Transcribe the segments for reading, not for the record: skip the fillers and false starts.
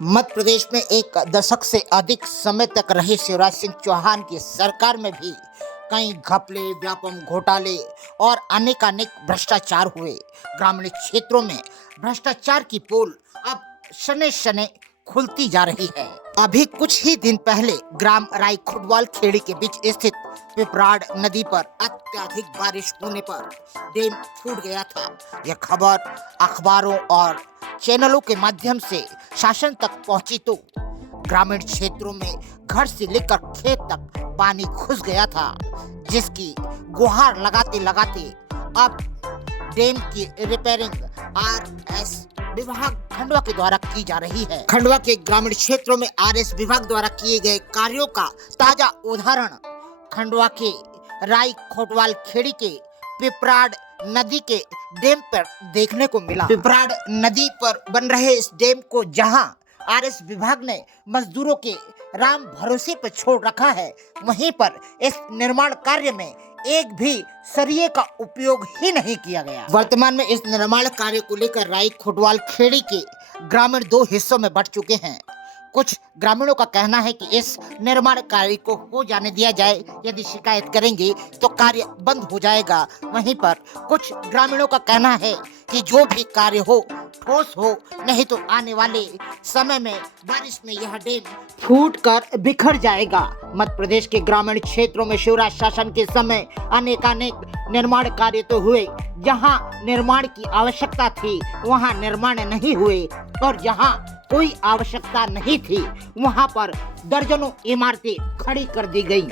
मध्य प्रदेश में एक दशक से अधिक समय तक रहे शिवराज सिंह चौहान की सरकार में भी कई घपले, व्यापम घोटाले और अनेकानेक भ्रष्टाचार हुए। ग्रामीण क्षेत्रों में भ्रष्टाचार की पोल अब शने शने खुलती जा रही है। अभी कुछ ही दिन पहले ग्राम राई खुटवाल खेड़ी के बीच स्थित पिपराड़ नदी पर अत्यधिक बारिश होने पर डैम फूट गया था। यह खबर अखबारों और चैनलों के माध्यम से शासन तक पहुंची तो ग्रामीण क्षेत्रों में घर से लेकर खेत तक पानी घुस गया था, जिसकी गुहार लगाते लगाते अब डैम की रिपेयरिंग आरएस विभाग खंडवा के द्वारा की जा रही है। खंडवा के ग्रामीण क्षेत्रों में आरएस विभाग द्वारा किए गए कार्यों का ताजा उदाहरण खंडवा के राई खोटवाल खेड़ी के पिपराड़ नदी के डैम पर देखने को मिला। पिपराड़ नदी पर बन रहे इस डैम को जहां आरएस विभाग ने मजदूरों के राम भरोसे पर छोड़ रखा है, वहीं पर इस निर्माण कार्य में एक भी सरिये का उपयोग ही नहीं किया गया। वर्तमान में इस निर्माण कार्य को लेकर राई खोटवाल खेड़ी के ग्रामीण दो हिस्सों में बंट चुके हैं। कुछ ग्रामीणों का कहना है कि इस निर्माण कार्य को हो जाने दिया जाए, यदि शिकायत करेंगे तो कार्य बंद हो जाएगा। वहीं पर कुछ ग्रामीणों का कहना है कि जो भी कार्य हो ठोस हो, नहीं तो आने वाले समय में बारिश में यह डैम फूट कर बिखर जाएगा। मध्य प्रदेश के ग्रामीण क्षेत्रों में शिवराज शासन के समय अनेकानेक निर्माण कार्य तो हुए, जहां निर्माण की आवश्यकता थी वहां निर्माण नहीं हुए, और जहां कोई आवश्यकता नहीं थी वहां पर दर्जनों इमारतें खड़ी कर दी गई।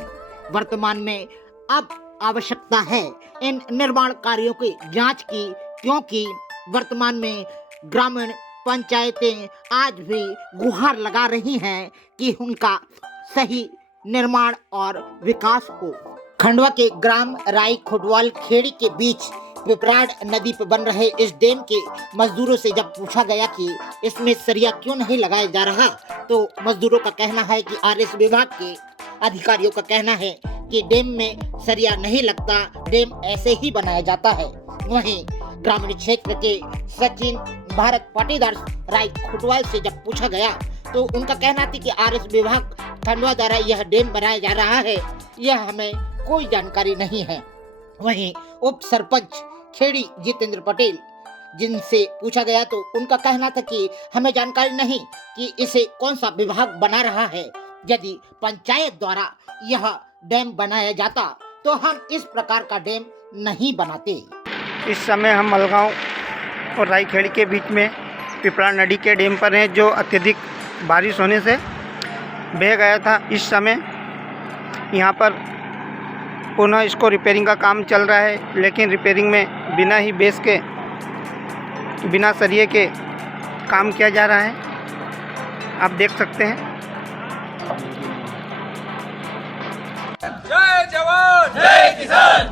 वर्तमान में अब आवश्यकता है इन निर्माण कार्यों की जांच की, क्योंकि वर्तमान में ग्रामीण पंचायतें आज भी गुहार लगा रही हैं कि उनका सही निर्माण और विकास हो। खंडवा के ग्राम राई खोटवाल खेड़ी के बीच पिपराड़ नदी पर बन रहे इस डैम के मजदूरों से जब पूछा गया कि इसमें सरिया क्यों नहीं लगाया जा रहा, तो मजदूरों का कहना है कि आरएस विभाग के अधिकारियों का कहना है कि डैम में सरिया नहीं लगता, डैम ऐसे ही बनाया जाता है। वहीं ग्रामीण क्षेत्र के सचिन भारत पाटीदार राय खोटवाल से जब पूछा गया तो उनका कहना था कि आरएस विभाग खंडवा द्वारा यह डैम बनाया जा रहा है, यह हमें कोई जानकारी नहीं है। वहीं उप सरपंच खेड़ी जितेंद्र पटेल जिनसे पूछा गया तो उनका कहना था कि हमें जानकारी नहीं कि इसे कौन सा विभाग बना रहा है। यदि पंचायत द्वारा यह डैम बनाया जाता तो हम इस प्रकार का डैम नहीं बनाते। इस समय हम मलगांव और राईखेड़ी के बीच में पिपराड़ नदी के डैम पर हैं, जो अत्यधिक बारिश होने से बह गया था। इस समय यहाँ पर पुनः इसको रिपेयरिंग का काम चल रहा है, लेकिन रिपेयरिंग में बिना ही बेस के, बिना सरिये के काम किया जा रहा है। आप देख सकते हैं। जय जवान जय किसान,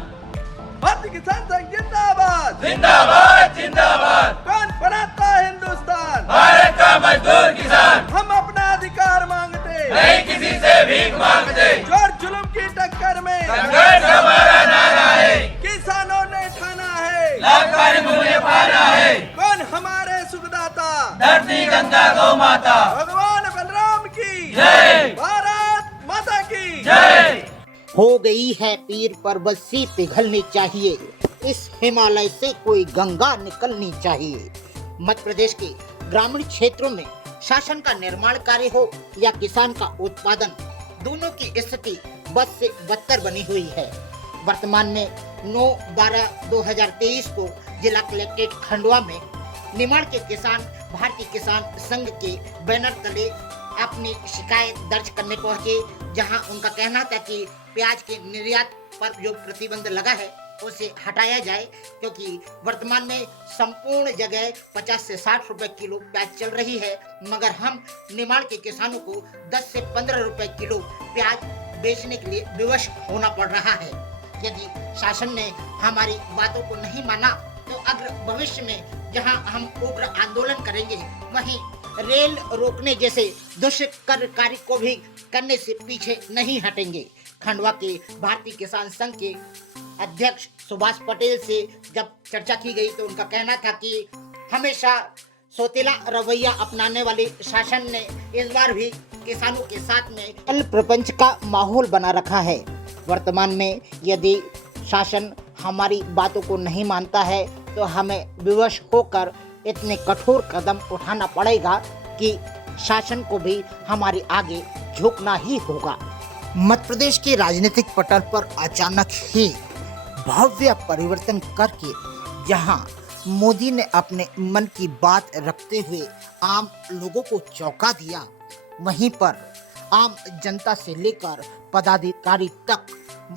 भारतीय किसान संघ जिंदाबाद जिंदाबाद जिंदाबाद। कौन बनाता है हिंदुस्तान, भारत का मजदूर किसान, हम अपना अधिकार मांगते नहीं किसी से भीख मांगते। जोर जुल्म की टक्कर में संघर्ष हमारा नारा है, किसानों ने ठाना है लाभकारी मूल्य पाना है। कौन हमारे सुखदाता, धरती गंगा गौ माता, भगवान बलराम की जय, भारत माता की जय। हो गई है पीर पर्वत से पिघलनी चाहिए, इस हिमालय से कोई गंगा निकलनी चाहिए। मध्य प्रदेश के ग्रामीण क्षेत्रों में शासन का निर्माण कार्य हो या किसान का उत्पादन, दोनों की स्थिति बद से बदतर बनी हुई है। वर्तमान में 9/12/2023 को जिला कलेक्ट्रेट खंडवा में निमाड़ के किसान भारतीय किसान संघ के बैनर तले अपनी शिकायत दर्ज करने पहुंचे, जहां उनका कहना था कि प्याज के निर्यात पर जो प्रतिबंध लगा है उसे हटाया जाए, क्योंकि वर्तमान में संपूर्ण जगह 50 से 60 रुपए किलो प्याज चल रही है, मगर हम निमाड़ के किसानों को 10 से 15 रुपए किलो प्याज बेचने के लिए विवश होना पड़ रहा है। यदि शासन ने हमारी बातों को नहीं माना तो अग्र भविष्य में जहां हम उग्र आंदोलन करेंगे, वहीं रेल रोकने जैसे दुष्कर कार्य को भी करने से पीछे नहीं हटेंगे। खंडवा के भारतीय किसान संघ के अध्यक्ष सुभाष पटेल से जब चर्चा की गई तो उनका कहना था कि हमेशा सोतीला रवैया अपनाने वाली शासन ने इस बार भी किसानों के साथ में छल प्रपंच का माहौल बना रखा है। वर्तमान में यदि शासन हमारी बातों को नहीं मानता है तो हमें विवश होकर इतने कठोर कदम उठाना पड़ेगा कि शासन को भी हमारे आगे झुकना ही होगा। मध्य प्रदेश के राजनीतिक पटल पर अचानक ही भव्य परिवर्तन करके जहां मोदी ने अपने मन की बात रखते हुए आम लोगों को चौंका दिया, वहीं पर आम जनता से लेकर पदाधिकारी तक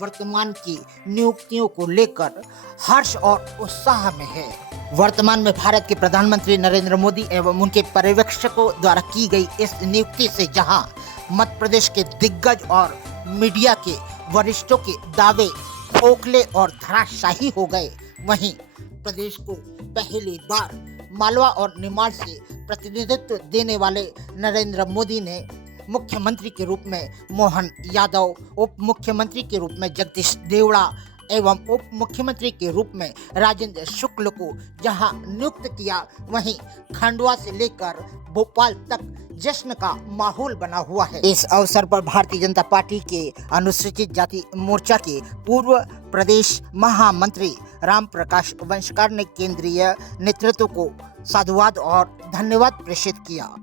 वर्तमान की नियुक्तियों को लेकर हर्ष और उत्साह में है। वर्तमान में भारत के प्रधानमंत्री नरेंद्र मोदी एवं उनके पर्यवेक्षकों द्वारा की गई इस नियुक्ति से जहां मध्य प्रदेश के दिग्गज और मीडिया के वरिष्ठों के दावे खोखले और धराशायी हो गए, वहीं प्रदेश को पहली बार मालवा और निमाड़ से प्रतिनिधित्व देने वाले नरेंद्र मोदी ने मुख्यमंत्री के रूप में मोहन यादव, उप मुख्यमंत्री के रूप में जगदीश देवड़ा एवं उप मुख्यमंत्री के रूप में राजेंद्र शुक्ल को जहां नियुक्त किया, वहीं खंडवा से लेकर भोपाल तक जश्न का माहौल बना हुआ है। इस अवसर पर भारतीय जनता पार्टी के अनुसूचित जाति मोर्चा के पूर्व प्रदेश महामंत्री राम प्रकाश वंशकार ने केंद्रीय नेतृत्व को साधुवाद और धन्यवाद प्रेषित किया।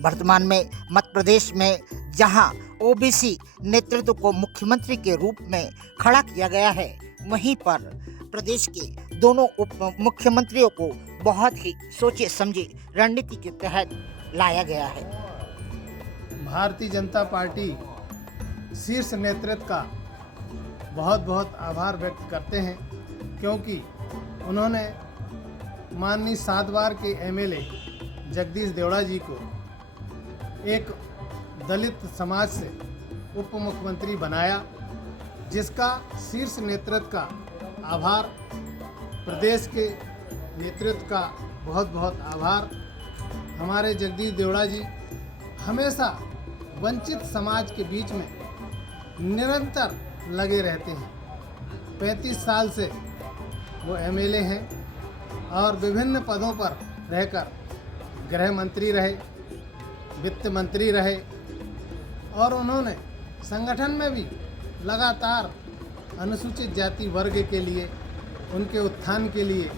वर्तमान में मध्य प्रदेश में जहां ओबीसी नेतृत्व को मुख्यमंत्री के रूप में खड़ा किया गया है, वहीं पर प्रदेश के दोनों उप मुख्यमंत्रियों को बहुत ही सोचे समझे रणनीति के तहत लाया गया है। भारतीय जनता पार्टी शीर्ष नेतृत्व का बहुत बहुत आभार व्यक्त करते हैं, क्योंकि उन्होंने माननीय 7 बार के एमएलए जगदीश देवड़ा जी को एक दलित समाज से उप मुख्यमंत्री बनाया, जिसका शीर्ष नेतृत्व का आभार, प्रदेश के नेतृत्व का बहुत बहुत आभार। हमारे जगदीश देवड़ा जी हमेशा वंचित समाज के बीच में निरंतर लगे रहते हैं। 35 साल से वो एमएलए हैं और विभिन्न पदों पर रहकर गृह मंत्री रहे, वित्त मंत्री रहे और उन्होंने संगठन में भी लगातार अनुसूचित जाति वर्ग के लिए, उनके उत्थान के लिए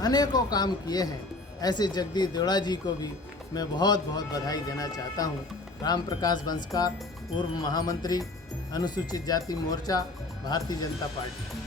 अनेकों काम किए हैं। ऐसे जगदीश देवड़ा जी को भी मैं बहुत बहुत बधाई देना चाहता हूं। राम प्रकाश वंशकार, पूर्व महामंत्री, अनुसूचित जाति मोर्चा, भारतीय जनता पार्टी।